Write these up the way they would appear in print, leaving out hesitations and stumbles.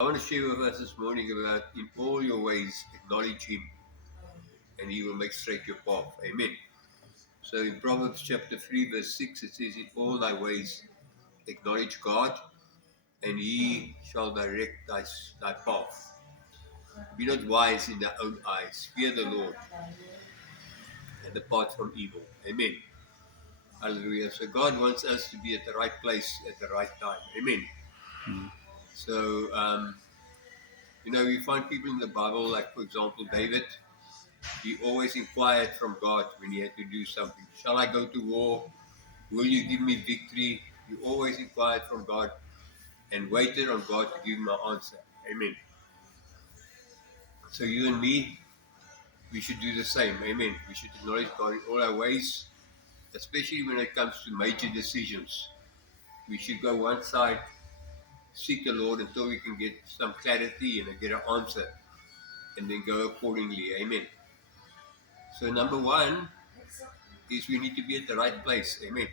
I want to share with us this morning about in all your ways acknowledge Him and He will make straight your path. Amen. So in Proverbs chapter 3, verse 6, it says, in all thy ways acknowledge God and He shall direct thy path. Be not wise in thy own eyes. Fear the Lord and depart from evil. Amen. Hallelujah. So God wants us to be at the right place at the right time. Amen. So, we find people in the Bible, like, for example, David. He always inquired from God when he had to do something. Shall I go to war? Will you give me victory? He always inquired from God and waited on God to give him an answer. Amen. So you and me, we should do the same. Amen. We should acknowledge God in all our ways, especially when it comes to major decisions. We should go one side, seek the Lord until we can get some clarity and get an answer, and then go accordingly. Amen. So number one is we need to be at the right place. Amen.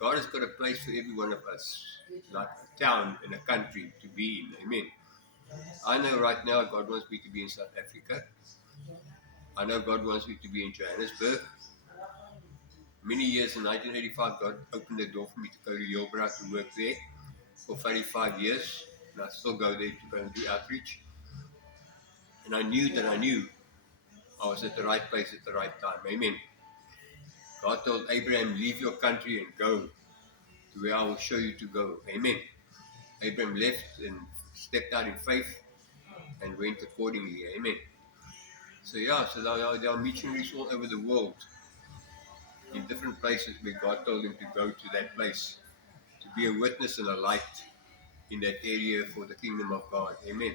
God has got a place for every one of us, like a town and a country to be in. Amen. I know right now God wants me to be in South Africa. I know God wants me to be in Johannesburg. Many years in 1985, God opened the door for me to go to Yilbra to work there for 35 years. And I still go there to go and do outreach. And I knew that I was at the right place at the right time. Amen. God told Abraham, leave your country and go to where I will show you to go. Amen. Abraham left and stepped out in faith and went accordingly. Amen. So there are missionaries all over the world in different places where God told them to go to that place to be a witness and a light in that area for the kingdom of God. Amen.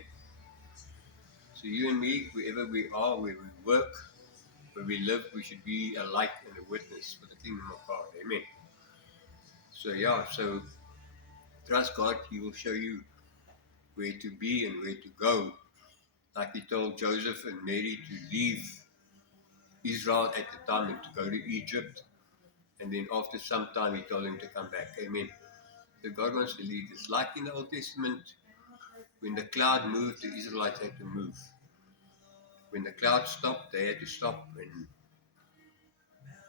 So you and me, wherever we are, where we work, where we live, we should be a light and a witness for the kingdom of God. Amen. So trust God. He will show you where to be and where to go. Like He told Joseph and Mary to leave Israel at the time and to go to Egypt. And then after some time, He told them to come back. Amen. So God wants to lead us. Like in the Old Testament, when the cloud moved, the Israelites had to move. When the cloud stopped, they had to stop and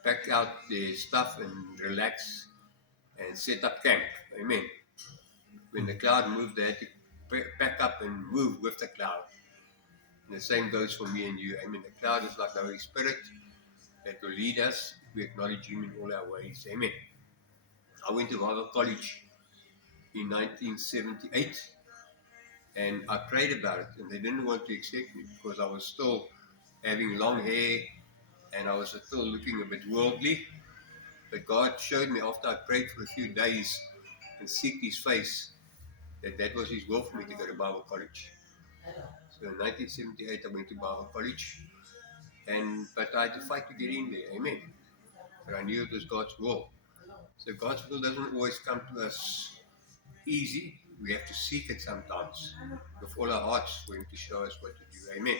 pack out their stuff and relax and set up camp. Amen. When the cloud moved, they had to pack up and move with the cloud. And the same goes for me and you. Amen. The cloud is like the Holy Spirit that will lead us. We acknowledge Him in all our ways. Amen. I went to Bible college in 1978 and I prayed about it and they didn't want to accept me because I was still having long hair and I was still looking a bit worldly. But God showed me after I prayed for a few days and seeked His face that was His will for me to go to Bible college. So in 1978 I went to Bible college, but I had to fight to get in there. Amen. But I knew it was God's will. So God's will doesn't always come to us easy. We have to seek it sometimes with all our hearts for Him to show us what to do. Amen.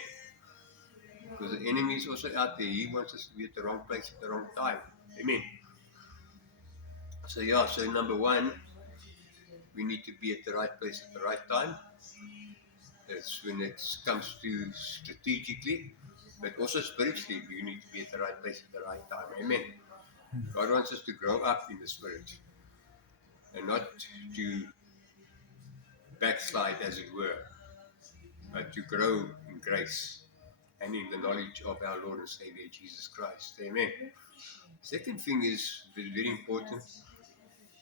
Because the enemy is also out there. He wants us to be at the wrong place at the wrong time. Amen. So number one, we need to be at the right place at the right time. That's when it comes to strategically, but also spiritually, we need to be at the right place at the right time. Amen. God wants us to grow up in the Spirit and not to backslide, as it were, but to grow in grace and in the knowledge of our Lord and Savior Jesus Christ. Amen. Second thing is very important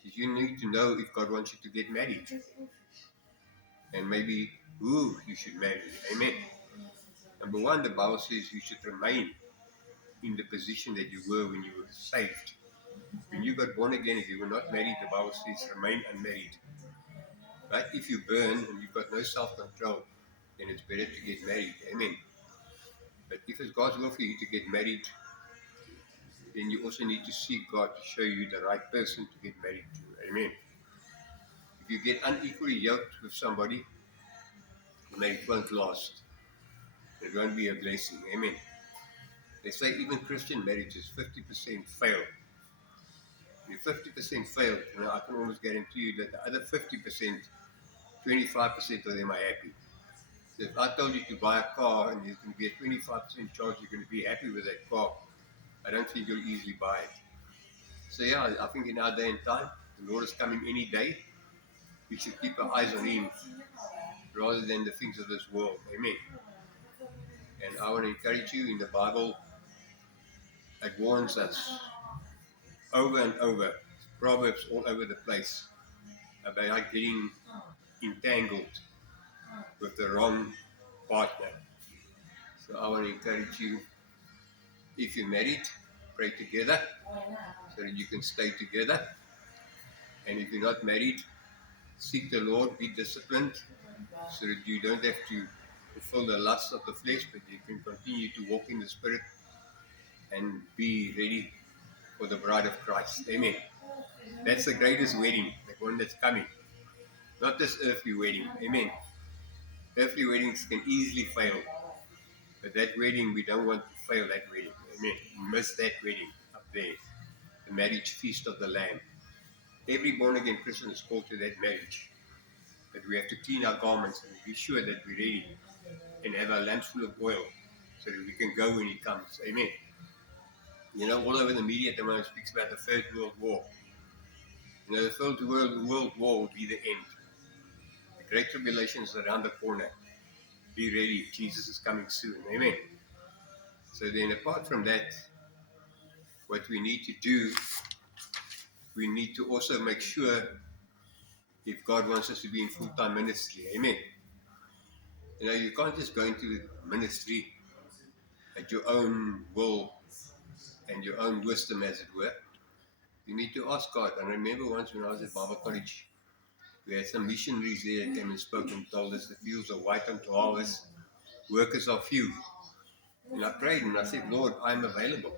is you need to know if God wants you to get married and maybe who you should marry. Amen. Number one, the Bible says you should remain in the position that you were when you were saved. When you got born again, if you were not married, the Bible says remain unmarried. But if you burn and you've got no self-control, then it's better to get married. Amen. But if it's God's will for you to get married, then you also need to seek God to show you the right person to get married to. Amen. If you get unequally yoked with somebody, then it won't last. It won't be a blessing. Amen. They say even Christian marriages, 50% fail. If 50% fail, I can almost guarantee you that the other 50% 25% of them are happy. So if I told you to buy a car and there's going to be a 25% chance you're going to be happy with that car, I don't think you'll easily buy it. So yeah, I think in our day and time, the Lord is coming any day. We should keep our eyes on Him rather than the things of this world. Amen. And I want to encourage you, in the Bible, it warns us over and over, Proverbs all over the place, about getting entangled with the wrong partner. So I want to encourage you, if you're married, pray together so that you can stay together. And if you're not married, seek the Lord, be disciplined so that you don't have to fulfill the lusts of the flesh, but you can continue to walk in the Spirit and be ready for the bride of Christ. Amen. That's the greatest wedding, the one that's coming. Not this earthly wedding. Amen. Earthly weddings can easily fail. But that wedding, we don't want to fail that wedding. Amen. Miss that wedding up there. The marriage feast of the Lamb. Every born-again Christian is called to that marriage. But we have to clean our garments and be sure that we're ready and have our lamps full of oil so that we can go when He comes. Amen. You know, all over the media at the moment speaks about the Third World War. You know, the Third World War will be the end. The Great Tribulation is around the corner. Be ready. Jesus is coming soon. Amen. So then, apart from that, what we need to do, we need to also make sure if God wants us to be in full-time ministry. Amen. You know, you can't just go into ministry at your own will and your own wisdom, as it were. You need to ask God. And I remember once when I was at Bible College, we had some missionaries there that came and spoke and told us the fields are white unto harvest, workers are few. And I prayed and I said, Lord, I'm available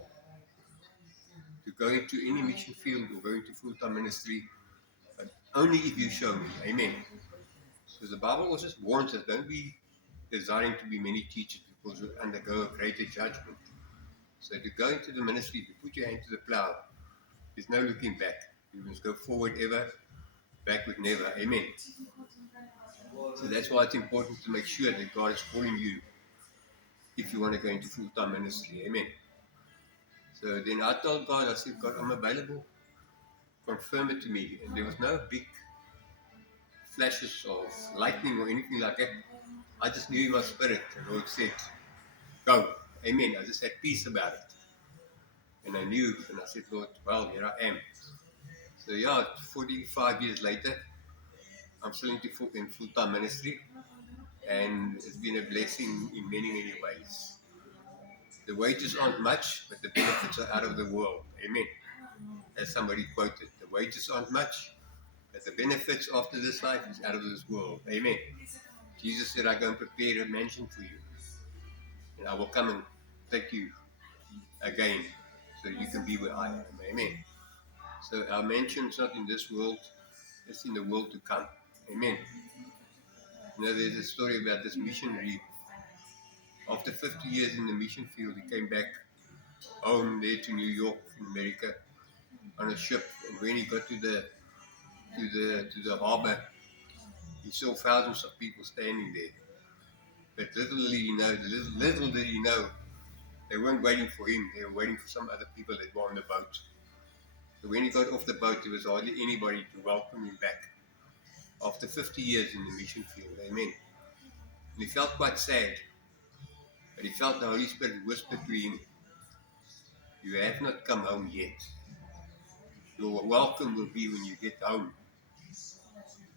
to go into any mission field or go into full-time ministry, but only if you show me. Amen. Because the Bible also warns us, don't be desiring to be many teachers because you'll undergo a greater judgment. So to go into the ministry, to put your hand to the plow, there's no looking back. You must go forward ever, backward never. Amen. So that's why it's important to make sure that God is calling you if you want to go into full-time ministry. Amen. So then I told God, I said, God, I'm available. Confirm it to me. And there was no big flashes of lightning or anything like that. I just knew in my spirit. The Lord said, go. Amen. I just had peace about it. And I knew, and I said, Lord, well, here I am. So yeah, 45 years later, I'm still in full-time ministry. And it's been a blessing in many, many ways. The wages aren't much, but the benefits are out of the world. Amen. As somebody quoted, the wages aren't much, but the benefits after this life is out of this world. Amen. Jesus said, I go and prepare a mansion for you. And I will come and take you again so that you can be where I am. Amen. So our mansion is not in this world, it's in the world to come. Amen. You know, there's a story about this missionary. After 50 years in the mission field, he came back home there to New York in America on a ship. And when he got to the harbor, he saw thousands of people standing there. But little did he know, they weren't waiting for him. They were waiting for some other people that were on the boat. So when he got off the boat, there was hardly anybody to welcome him back. After 50 years in the mission field, amen. And he felt quite sad. But he felt the Holy Spirit whisper to him, you have not come home yet. Your welcome will be when you get home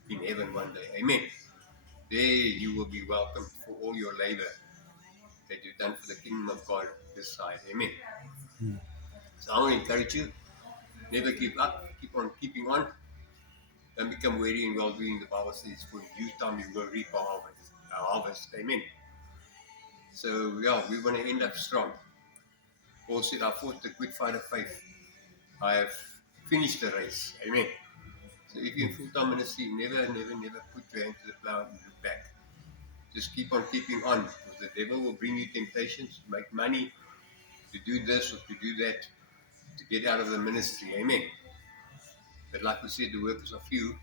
in heaven one day. Amen. There you will be welcomed for all your labor that you've done for the kingdom of God this side. Amen. So I want to encourage you, never give up, keep on keeping on. Don't become weary in well-doing. The Bible says, for in due time you will reap a harvest. Amen. So yeah, we want to end up strong. Paul said, I fought the good fight of faith. I have finished the race. Amen. So if you're in full-time ministry, never put your hand to the plow and look back. Just keep on keeping on, because the devil will bring you temptations to make money, to do this or to do that, to get out of the ministry. Amen. But like we said, the workers are few.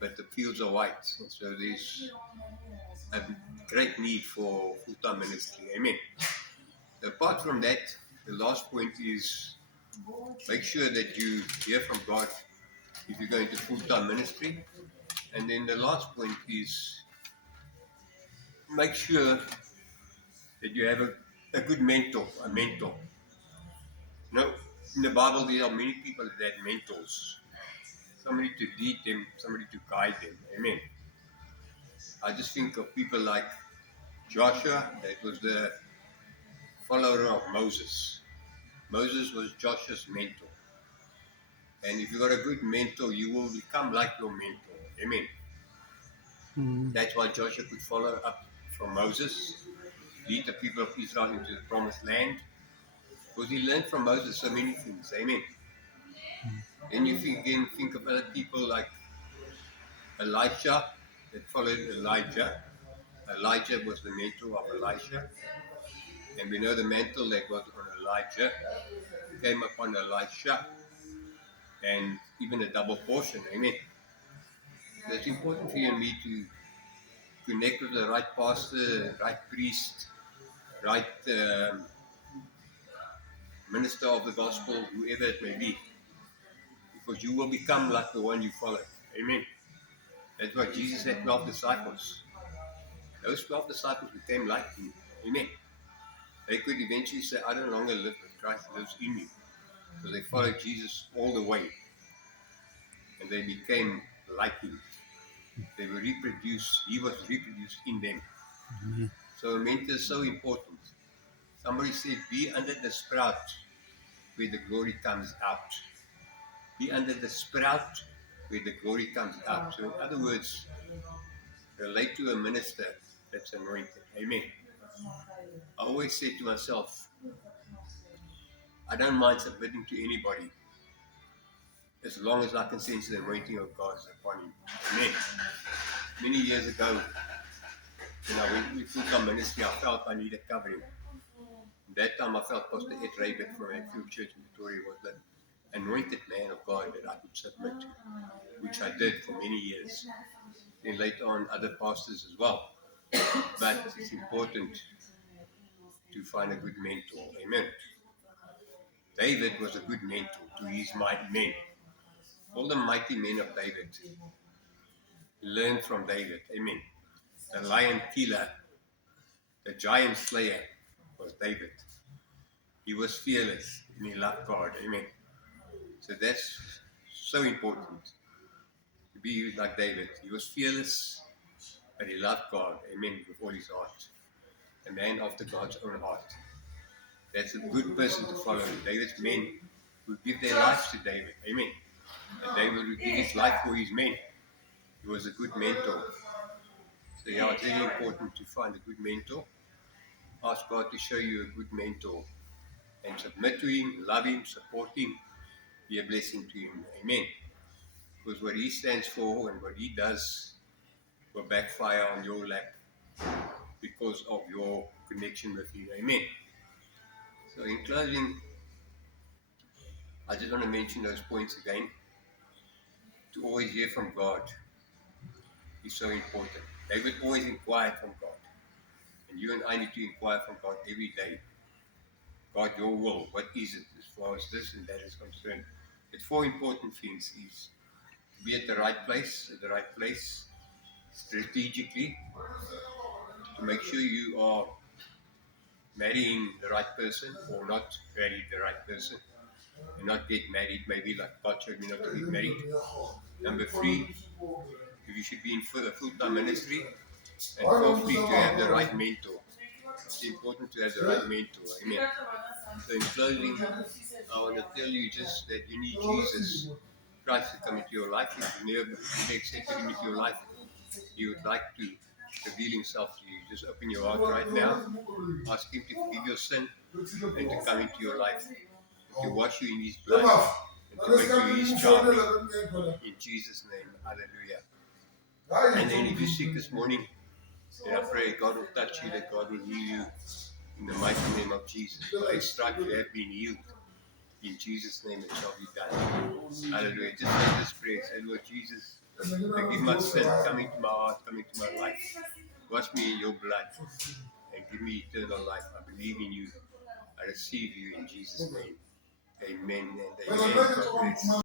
but the fields are white. And so there's a great need for full-time ministry. Amen. Apart from that, the last point is make sure that you hear from God if you're going to full-time ministry. And then the last point is make sure that you have a good mentor, a mentor. You know, in the Bible there are many people that have mentors. Somebody to lead them, somebody to guide them. Amen. I just think of people like Joshua, that was the follower of Moses. Moses was Joshua's mentor. And if you got a good mentor, you will become like your mentor. Amen. That's why Joshua could follow up from Moses, lead the people of Israel into the promised land, because he learned from Moses so many things. Amen. Then you think of other people like Elisha that followed Elijah. Elijah was the mentor of Elisha. And we know the mantle that was on Elijah came upon Elisha, and even a double portion. Amen. So it's important for you and me to connect with the right pastor, right priest, right minister of the gospel, whoever it may be, because you will become like the one you follow. Amen. That's why Jesus had 12 disciples. Those 12 disciples became like him. Amen. They could eventually say, I no longer live, but Christ lives in me. So they followed Jesus all the way. And they became like him. They were reproduced. He was reproduced in them. So a mentor is so important. Somebody said, be under the sprout where the glory comes out. Be under the sprout where the glory comes out. So in other words, relate to a minister that's anointed. Amen. I always say to myself, I don't mind submitting to anybody as long as I can sense the anointing of God is upon him. Amen. Many years ago, when I went to full-time ministry, I felt I needed covering. At that time, I felt Pastor Ed Raybert from Anfield Church in Victoria was the anointed man of God that I could submit to, which I did for many years. Then later on, other pastors as well. But it's important to find a good mentor. Amen. David was a good mentor to his mighty men. All the mighty men of David learned from David. Amen. The lion killer, the giant slayer was David. He was fearless and he loved God. Amen. So that's so important to be like David. He was fearless, but he loved God. Amen. With all his heart. A man after God's own heart. That's a good person to follow. David's men would give their lives to David. Amen. And David would give his life for his men. He was a good mentor. So yeah, it's very important to find a good mentor. Ask God to show you a good mentor. And submit to him, love him, support him, be a blessing to him. Amen. Because what he stands for and what he does will backfire on your lap because of your connection with him. Amen. So in closing, I just want to mention those points again. To always hear from God is so important. David always inquired from God. And you and I need to inquire from God every day. God, your will, what is it as far as this and that is concerned? But four important things is to be at the right place, strategically, to make sure you are marrying the right person or not marrying the right person, and not get married, maybe like God showed me not to get married. Number three, if you should be in full-time ministry, and fourthly, to have the right mentor. It's important to have the right mentor. Amen. So in closing, I want to tell you just that you need Jesus Christ to come into your life. If you never accepted him into your life, he would like to reveal himself to you. Just open your heart right now. Ask him to forgive your sin and to come into your life. To wash you in his blood and to make you his child. In Jesus' name. Hallelujah. And then if you're sick this morning, then I pray God will touch you, that God will heal you in the mighty name of Jesus. By his stripes you have been healed. In Jesus' name it shall be done. Hallelujah. Just say this prayer. Say, Lord Jesus, Forgive my sin, come into my heart, come into my life. Wash me in your blood and give me eternal life. I believe in you. I receive you in Jesus' name. Amen and amen. God bless.